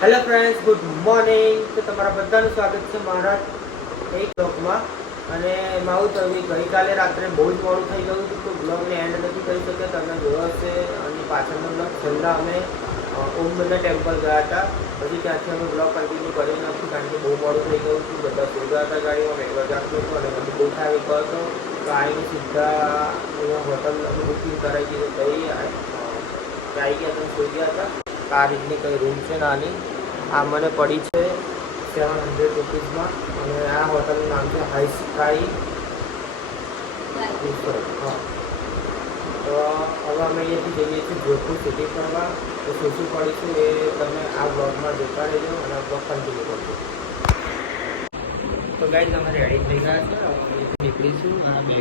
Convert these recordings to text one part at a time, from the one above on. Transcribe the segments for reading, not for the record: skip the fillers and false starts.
Hello friends, good morning. તો તમારા બધાનું સ્વાગત છે મારા એક બ્લોગમાં. અને મારું તો ગઈકાલે રાત્રે બહુ જ મોડું થઈ ગયું હતું, તો બ્લોગને એન્ડ નથી કરી શક્યા. તમે જોયો હશે અને પાછળનો બ્લોગ છેલ્લા અમે ઓમબંદર ટેમ્પલ ગયા હતા. પછી ત્યાંથી અમે બ્લોગ કન્ટિન્યુ કર્યો નથી, કારણ કે બહુ મોડું થઈ ગયું હતું. બધા સુઈ ગયા હતા ગાડીમાં, મેં જાગતો હતો અને બધું બહુ થાકી ગયો હતો. તો આવીને સીધા હોટલ અમે બુકિંગ કરાવી દીધું. કઈ આવી ગયા તમે સુઈ ગયા હતા. આ રીતની કઈ રૂમ છે નાની. આ મને પડી છે 700 રૂપીઝમાં. અને આ હોટલનું નામ છે હાઈ સ્કાય. હા, તો હવે અમે અહીંયાથી જઈએ છીએ જોધપુર સિટી ફરવા. તો શું શું પડીશું એ તમે આ બ્લોગમાં જોતા રહેજો અને આ બ્લોગ કન્ટિન્યુ કરજો. તો ગાઈઝ અમે રેડી થઈ ગયા છે. અહીંયાથી નીકળીશું અને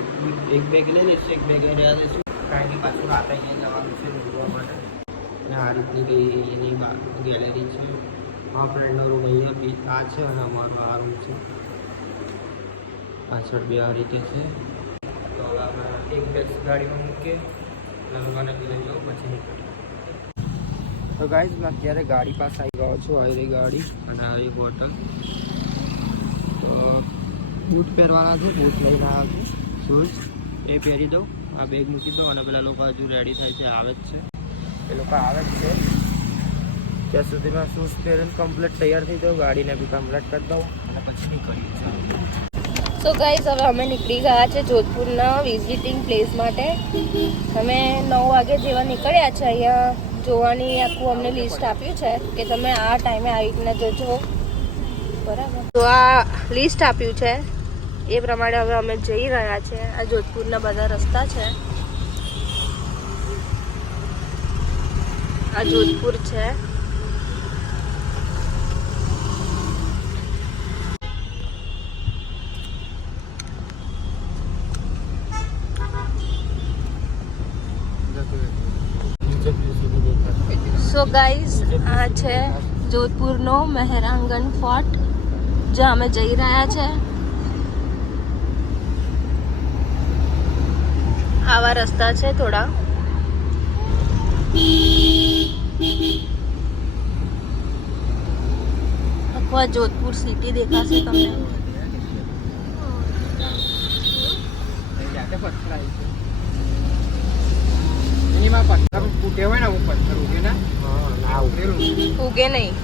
એક બેગ લઈ લઈશું, એક બેગ રહ્યા દઈશું, કારણ કે પાછું રાતે અહીંયા જવાનું છે જોવા માટે. અને આ રીતની એની ગેલેરી છે. આ ફ્રેન્ડનો રૂમ અહીંયા બી આ છે અને અમારો આ રૂમ છે. પાછળ બે આ રીતે છે. તો હવે અમે એક બેગ ગાડીમાં મૂકીએ અને લોકોને લઈ જાઓ પછી નીકળીએ. તો ગાઈઝ મેં અત્યારે ગાડી પાસે આવી ગયો છું. આવી રહી ગાડી અને આવી હોટલ. તો બૂટ પહેરવાના છે, બૂટ લઈને આવ્યા છું. શૂઝ એ પહેરી દઉં, આ બેગ મૂકી દઉં અને પેલા લોકો હજુ રેડી થાય છે, આવે જ છે. એ લોકો આવે જ છે. ત્યાં સુધીમાં શૂઝ પહેરીને કમ્પ્લીટ તૈયાર થઈ જાઉં, ગાડીને બી કમ્પ્લીટ કરી દઉં અને પછી નીકળીએ. સો ગાઈઝ હવે અમે નીકળી ગયા છે જોધપુરના વિઝિટિંગ પ્લેસ માટે. અમે 9 વાગે જેવા નીકળ્યા છે. અહીંયા જોવાની આખું અમને લિસ્ટ આપ્યું છે કે તમે આ ટાઈમે આવી રીતના જોજો, બરાબર. તો આ લિસ્ટ આપ્યું છે એ પ્રમાણે હવે અમે જઈ રહ્યા છે. આ જોધપુરના બધા રસ્તા છે. આ જોધપુર છે. સો ગાઈઝ આ છે જોધપુરનો મહેરાંગણ ફોર્ટ, જ્યાં અમે જઈ રહ્યા છે. આવા રસ્તા છે થોડા. આખા જોધપુર સિટી દેખાશે તમને. ઉગે નહીં.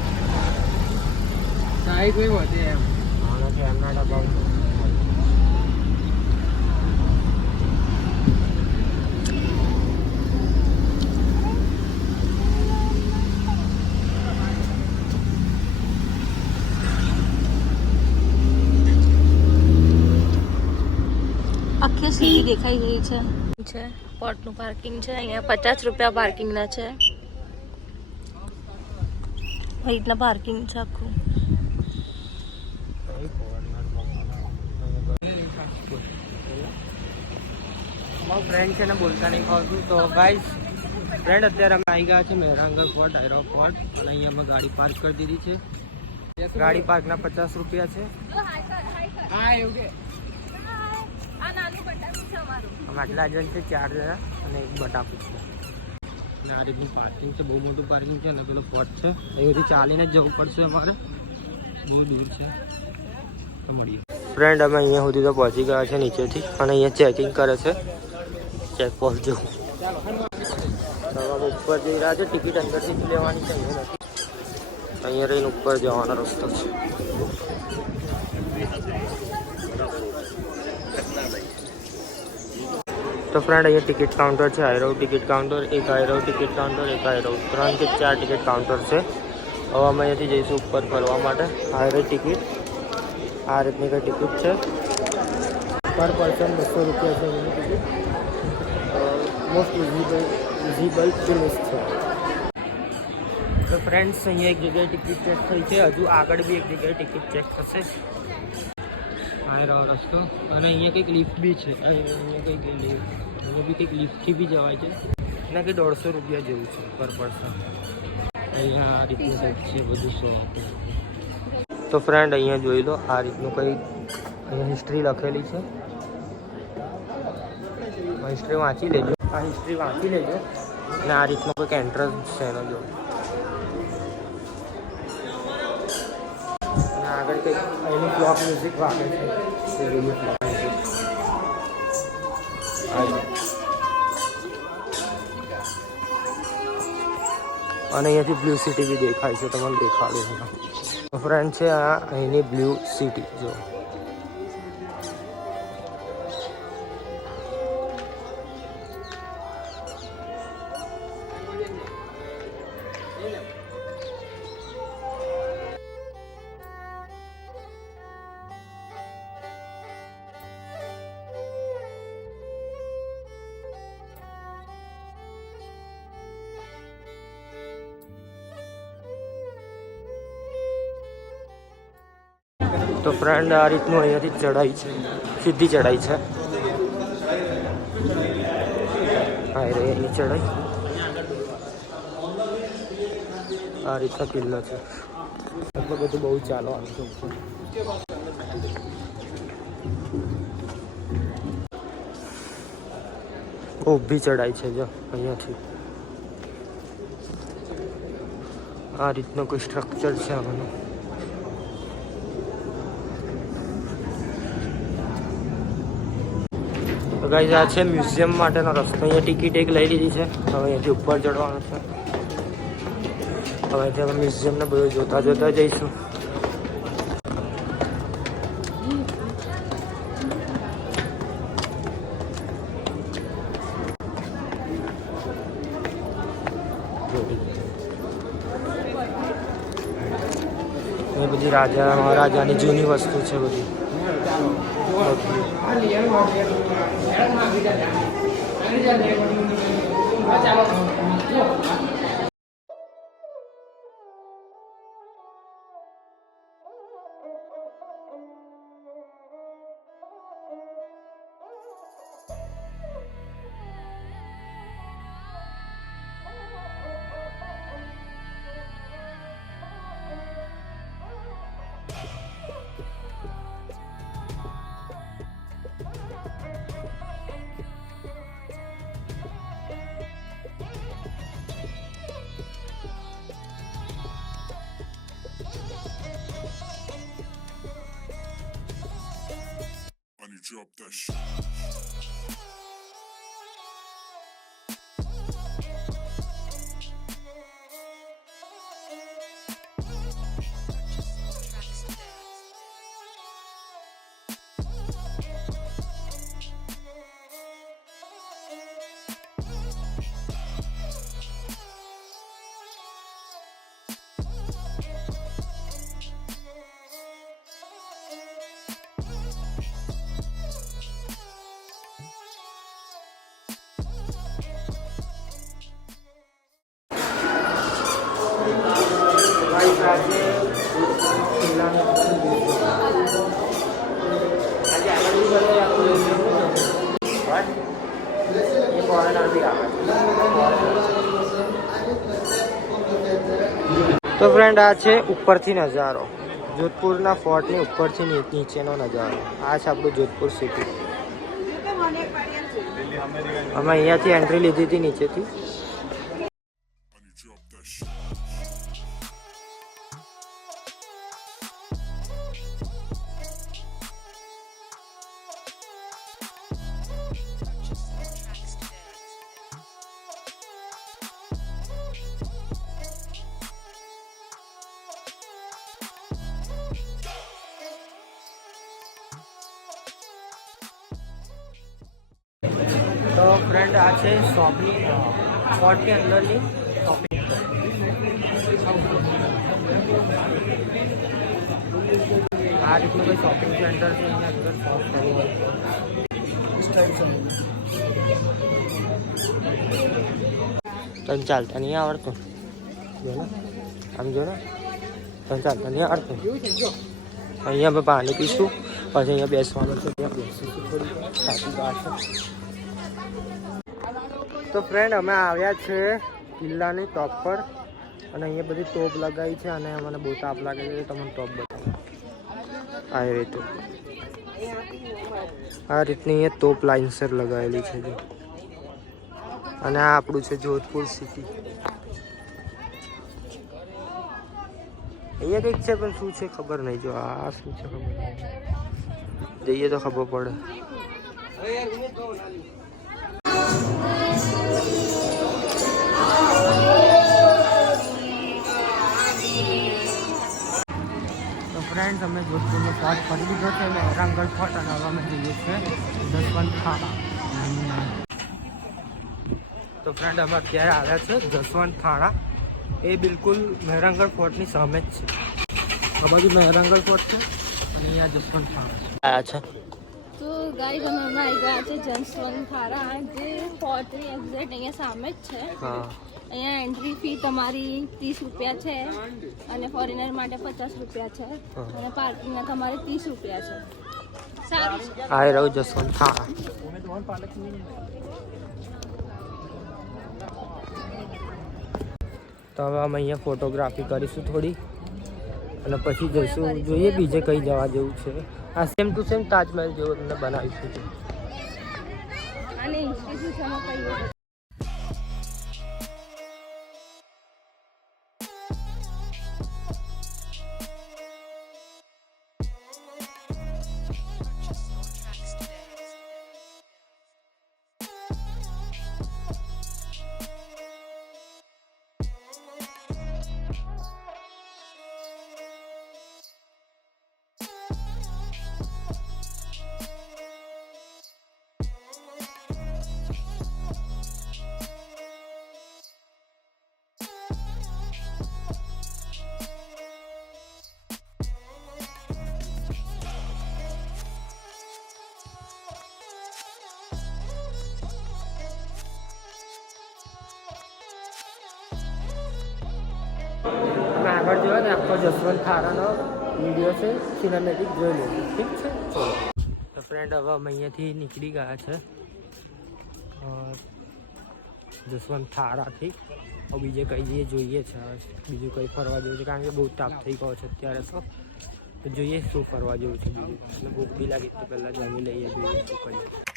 આખી સિટી દેખાઈ રહી છે. પોર્ટનું પાર્કિંગ છે. અહીંયા 50 રૂપિયા પાર્કિંગના છે. આ રીતના પાર્કિંગ છે આખું. મારો ફ્રેન્ડ છે ને બોલતા નહીં ખાવતું. તો ગાઈઝ ફ્રેન્ડ અત્યારે અમે આવી ગયા છે મહેરાંગણ ફોર્ટ, આયરો ફોર્ટ. અને અહીંયા અમે ગાડી પાર્ક કરી દીધી છે. ગાડી પાર્કના 50 રૂપિયા છે. આટલા જણ છે, 4 જણા અને એક બટાકું છે. અને આ રીતનું પાર્કિંગ છે, બહુ મોટું પાર્કિંગ છે. અને પેલો ફોર્ટ છે, અહીંથી ચાલીને જ જવું પડશે અમારે, બહુ દૂર છે. તો મળીએ ફ્રેન્ડ. અમે અહીંયા સુધી તો પહોંચી ગયા છે નીચેથી, અને અહીંયા ચેકિંગ કરે છે, ચેકપોસ્ટ જેવું. તો અમે ઉપર જઈ રહ્યા છે. ટિકિટ અંદરથી જ લેવાની છે, અહીંયા નથી. અહીંયા રહીને ઉપર જવાનો રસ્તો છે. તો ફ્રેન્ડ અહીંયા ટિકિટ કાઉન્ટર છે, આયરવ ટિકિટ કાઉન્ટર, એક આયરવ ટિકિટ કાઉન્ટર, એક આયરવ, 3 કે 4 ટિકિટ કાઉન્ટર છે. હવે અમે અહીંયાથી જઈશું ઉપર ફરવા માટે. આયરવ ટિકિટ આ રીતની કઈ ટિકિટ છે. પર પર્સન 200 રૂપિયા છે એની ટિકિટ. મોસ્ટ વિઝિબલ પ્લેસ છે. તો ફ્રેન્ડ્સ અહીંયા એક જગ્યાએ ટિકિટ ચેક થઈ છે, હજુ આગળ બી એક જગ્યાએ ટિકિટ ચેક થશે. આયરો રસ્તો. અને અહીંયા કંઈક લિફ્ટ બી છે. અહીંયા બી કંઈક લિફ્ટથી બી જવાય છે. એના કંઈ 150 રૂપિયા જેવું છે પર પર્સન. અહીંયા આ રીતનું કંઈક છે બધું શો. તો ફ્રેન્ડ અહીંયા જોઈ લો, આ રીતનું કંઈ અહીંયા હિસ્ટ્રી લખેલી છે. હિસ્ટ્રી વાંચી લેજો, આ હિસ્ટ્રી વાંચી લેજો. અને આ રીતનો કંઈક એન્ટ્રન્સ છે એનો જો. આગળ કંઈક એની બ્લોક મ્યુઝિક વાગે છે તે જોઈએ બ્લોક મ્યુઝિક. અને અહીંયાથી બ્લુ સિટી બી દેખાય છે, તમને દેખાડું છું. ફ્રેન્ડ છે આ અહીંની બ્લુ સિટી જો. તો ફ્રેન્ડ આ રીતનું અહીંયાથી ચડાઈ છે, સીધી ચડાઈ છે. હા રે એની ચડાઈ આ રીતનો કિલ્લો છે. એટલે બધું બહુ ચાલવાનું છે ઉપર. ઊભી ચડાઈ છે જો અહીંયાથી. આ રીતનું કોઈ સ્ટ્રક્ચર છે આનું. તો ગાઈઝ આ છે મ્યુઝિયમ માટેનો રસ્તો. અહીંયા ટિકિટ એક લઈ લીધી છે. હવે અહીંયાથી ઉપર ચડવાનું છે. હવે અહીંથી અમે મ્યુઝિયમને બધું જોતા જોતા જઈશું. એ બધી રાજા મહારાજાની જૂની વસ્તુ છે બધી. Drop that shit. તો ફ્રેન્ડ આ છે ઉપરથી નજારો, જોધપુરના ફોર્ટની ઉપરથી નીચેનો નજારો. આ છે આપણું જોધપુર સિટી. અમે અહીંયાથી એન્ટ્રી લીધી હતી નીચેથી. તો ફ્રેન્ડ આ છે શોપની ફોર્ટની અંદરની શોપિંગ. આ રીતનું કોઈ શોપિંગ સેન્ટર છે. એની અંદર શોપ કરી હોય તને ચાલતા નહીં આવડતું. જો ને આમ જો ને તને ચાલતા નહીં આવડતું. અહીંયા અમે પાણી પીશું, પછી અહીંયા બેસવાનું છે. ત્યાં બેસીશું થોડી સાચી વાત છે. તો ફ્રેન્ડ અમે આવ્યા છે કિલ્લાની ટોપ પર અને અહીંયા બધી તોપ લગાવી છે અને મને બહુ તાપ લાગે છે. તમને ટોપ બતાવો. આ રીતે આ રીતની અહીંયા તોપ લાઇનસર લગાવેલી છે જો. અને આ આપણું છે જોધપુર સિટી. અહીંયા કંઈક છે પણ શું છે ખબર નહીં. જો આ શું છે ખબર નહીં. જઈએ તો ખબર પડે. તો ફ્રેન્ડ્સ અમે જોધપુરનો ફોર્ટ ફરી લીધો છે. મહેરાંગઢ ફોર્ટ અને હવે અમે જઈએ છીએ જસવંત થાળા. તો ફ્રેન્ડ અમે અત્યારે આવ્યા છે જસવંત થાળા. એ બિલકુલ મહેરાંગઢ ફોર્ટની સામે જ છે. આ બાજુ મહેરાંગઢ ફોર્ટ છે અને અહીંયા જસવંત થાળા આવ્યા છે. તો ગાઈઝ અમે હમણાં આવી ગયા છે જસવંત થાળા, જે ફોર્ટની એક્ઝેક્ટ અહીંયા સામે જ છે. હા. અહીંયા એન્ટ્રી ફી તમારી 30 રૂપિયા છે અને ફોરેનર માટે 50 રૂપિયા છે અને પાર્કિંગના તમારે 30 રૂપિયા છે. સારું છે. આ રહ્યું જસવંત થાળા. તો હવે અમે અહીંયા ફોટોગ્રાફી કરીશું થોડી અને પછી જઈશું જોઈએ બીજે કઈ જવા જેવું છે. આ સેમ ટુ સેમ તાજમહેલ જેવું તમને બનાવીશું. અને ઇન્સ્ટિટ્યુશનમાં કહીએ તમે આગળ જોયો ને આખો જસવંત થાળાનો વિડીયો છે, સિનેમેટિક જોઈ લો. ઠીક છે, ચલો. તો ફ્રેન્ડ હવે અમે અહીંયાથી નીકળી ગયા છે જસવંત થાળાથી. હવે બીજે કઈ જઈએ જોઈએ છે, બીજું કંઈ ફરવા જેવું છે કારણ કે બહુ તાપ થઈ ગયો છે અત્યારે. તો જોઈએ શું ફરવા જેવું છે બીજું. અને ભૂખ બી લાગી તો પહેલાં જમી લઈએ, જોઈએ શું કરીએ.